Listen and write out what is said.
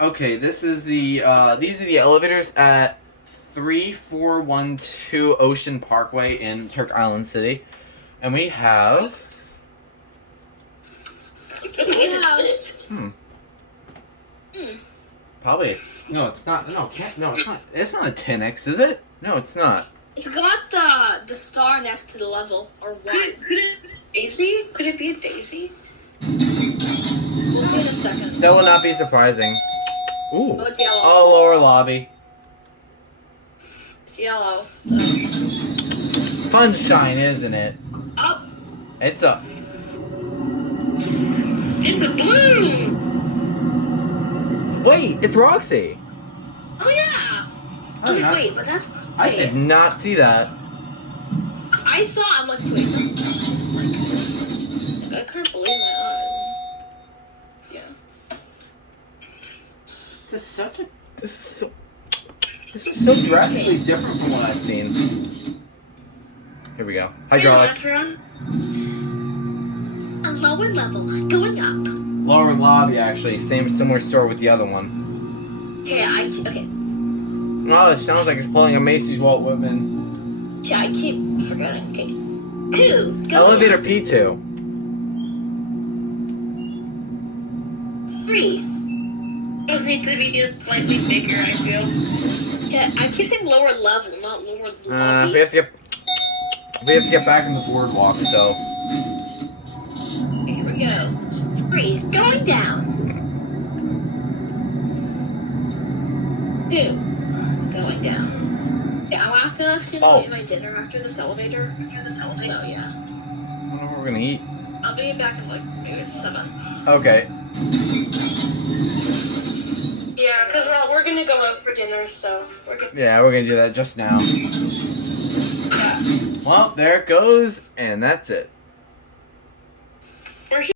Okay, this is the these are the elevators at 3412 Ocean Parkway in Turk Island City, and we have. Probably. No, it's not. No, can't. No, it's not. It's not a 10x, is it? No, it's not. It's got the star next to the level, or one. Could it be Daisy? Could it be a Daisy? We'll see in a second. That will not be surprising. Ooh. Oh, it's yellow. Oh, lower lobby. It's yellow. Sunshine, isn't it? Up. It's up. It's a blue! Wait, it's Roxy. Oh yeah. I was like, wait, but that's. I did not see that. I saw. I'm like, wait, something. Like, I can't believe my eyes. Yeah. This is so drastically different from what I've seen. Here we go. Hydraulic. Hey, a lower level going up. Lower lobby, actually. Similar store with the other one. Okay, okay. Oh, it sounds like it's pulling a Macy's Walt Whitman. Yeah, I keep forgetting. Okay. 2. Go Elevator up. P2. 3. those need to be slightly bigger, I feel. Yeah, I keep saying lower level, not lower lobby. We have to get back in the boardwalk, so. Okay, here we go. 3. Going down. 2. Going down. Yeah, I'm actually gonna eat my dinner after this elevator. So, yeah. I don't know what we're gonna eat. I'll be back in like maybe 7. Okay. Yeah, because we're gonna go out for dinner, so we're gonna... Yeah, we're gonna do that just now. Yeah. Well, there it goes, and that's it.